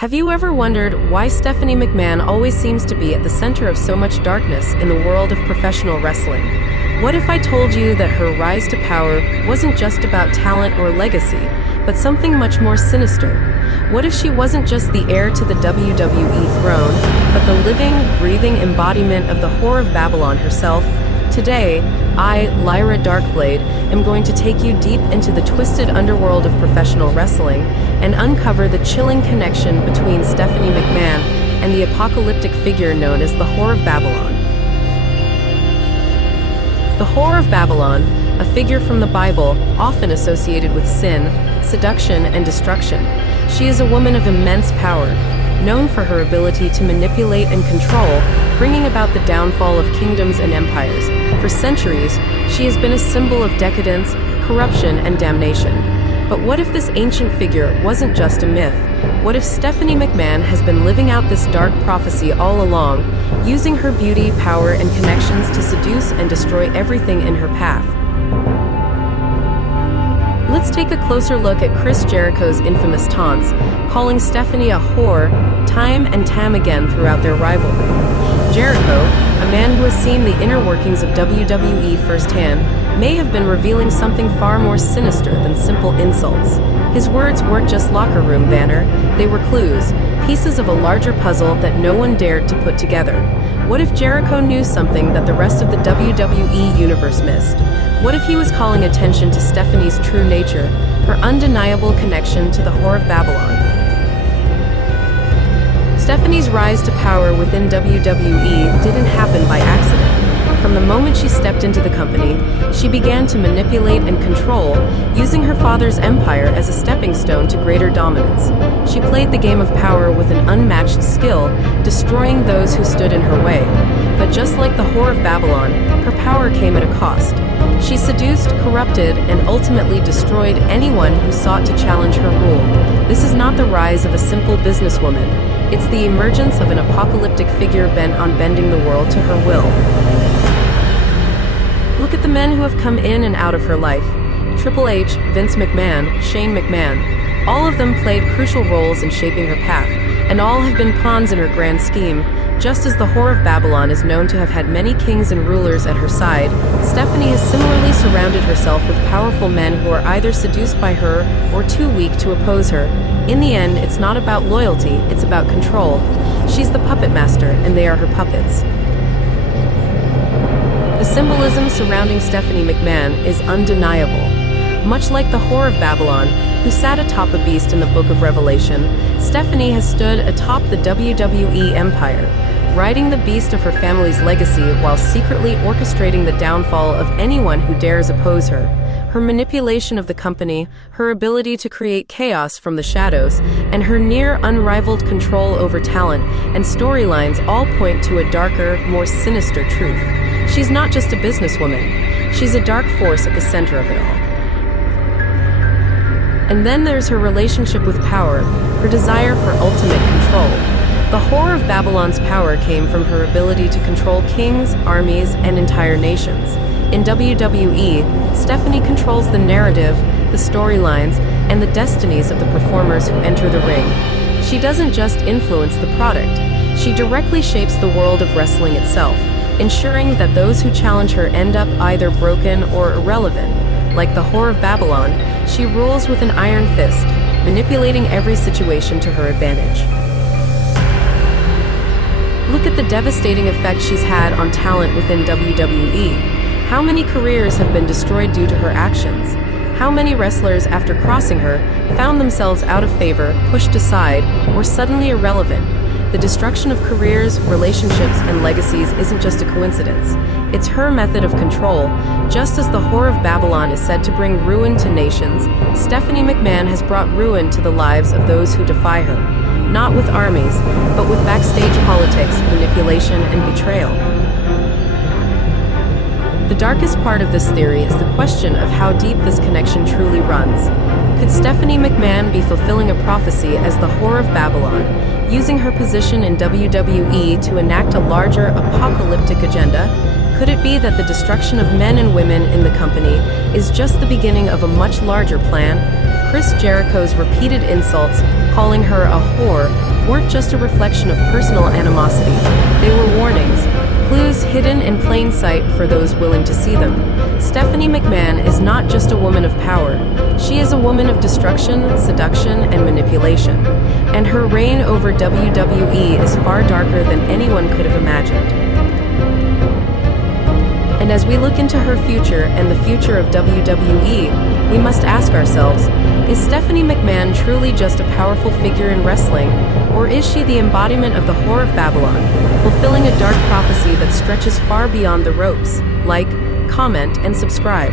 Have you ever wondered why Stephanie McMahon always seems to be at the center of so much darkness in the world of professional wrestling? What if I told you that her rise to power wasn't just about talent or legacy, but something much more sinister? What if she wasn't just the heir to the WWE throne, but the living, breathing embodiment of the Whore of Babylon herself? Today, I, Lyra Darkblade, am going to take you deep into the twisted underworld of professional wrestling and uncover the chilling connection between Stephanie McMahon and the apocalyptic figure known as the Whore of Babylon. The Whore of Babylon, a figure from the Bible often associated with sin, seduction, and destruction. She is a woman of immense power, known for her ability to manipulate and control, bringing about the downfall of kingdoms and empires. For centuries, she has been a symbol of decadence, corruption, and damnation. But what if this ancient figure wasn't just a myth? What if Stephanie McMahon has been living out this dark prophecy all along, using her beauty, power, and connections to seduce and destroy everything in her path? Let's take a closer look at Chris Jericho's infamous taunts, calling Stephanie a whore time and time again throughout their rivalry. Jericho, a man who has seen the inner workings of WWE firsthand, may have been revealing something far more sinister than simple insults. His words weren't just locker room banter, they were clues, pieces of a larger puzzle that no one dared to put together. What if Jericho knew something that the rest of the WWE universe missed? What if he was calling attention to Stephanie's true nature, her undeniable connection to the Whore of Babylon? Stephanie's rise to power within WWE didn't happen by accident. From the moment she stepped into the company, she began to manipulate and control, using her father's empire as a stepping stone to greater dominance. She played the game of power with an unmatched skill, destroying those who stood in her way. But just like the Whore of Babylon, her power came at a cost. She seduced, corrupted, and ultimately destroyed anyone who sought to challenge her rule. This is not the rise of a simple businesswoman. It's the emergence of an apocalyptic figure bent on bending the world to her will. Look at the men who have come in and out of her life. Triple H, Vince McMahon, Shane McMahon. All of them played crucial roles in shaping her path, and all have been pawns in her grand scheme. Just as the Whore of Babylon is known to have had many kings and rulers at her side, Stephanie has similarly surrounded herself with powerful men who are either seduced by her or too weak to oppose her. In the end, it's not about loyalty, it's about control. She's the puppet master, and they are her puppets. The symbolism surrounding Stephanie McMahon is undeniable. Much like the Whore of Babylon, who sat atop a beast in the Book of Revelation, Stephanie has stood atop the WWE empire, riding the beast of her family's legacy while secretly orchestrating the downfall of anyone who dares oppose her. Her manipulation of the company, her ability to create chaos from the shadows, and her near unrivaled control over talent and storylines all point to a darker, more sinister truth. She's not just a businesswoman, she's a dark force at the center of it all. And then there's her relationship with power, her desire for ultimate control. The Whore of Babylon's power came from her ability to control kings, armies, and entire nations. In WWE, Stephanie controls the narrative, the storylines, and the destinies of the performers who enter the ring. She doesn't just influence the product, she directly shapes the world of wrestling itself, ensuring that those who challenge her end up either broken or irrelevant. Like the Whore of Babylon, she rules with an iron fist, manipulating every situation to her advantage. Look at the devastating effect she's had on talent within WWE. How many careers have been destroyed due to her actions? How many wrestlers, after crossing her, found themselves out of favor, pushed aside, or suddenly irrelevant? The destruction of careers, relationships, and legacies isn't just a coincidence. It's her method of control. Just as the Whore of Babylon is said to bring ruin to nations, Stephanie McMahon has brought ruin to the lives of those who defy her. Not with armies, but with backstage politics, manipulation, and betrayal. The darkest part of this theory is the question of how deep this connection truly runs. Could Stephanie McMahon be fulfilling a prophecy as the Whore of Babylon, using her position in WWE to enact a larger apocalyptic agenda? Could it be that the destruction of men and women in the company is just the beginning of a much larger plan? Chris Jericho's repeated insults, calling her a whore, weren't just a reflection of personal animosity. They were warnings, clues hidden in plain sight for those willing to see them. Stephanie McMahon is not just a woman of power. She is a woman of destruction, seduction, and manipulation. And her reign over WWE is far darker than anyone could have imagined. And as we look into her future and the future of WWE, we must ask ourselves, is Stephanie McMahon truly just a powerful figure in wrestling, or is she the embodiment of the whore of Babylon, fulfilling a dark prophecy that stretches far beyond the ropes? Like, comment, and subscribe.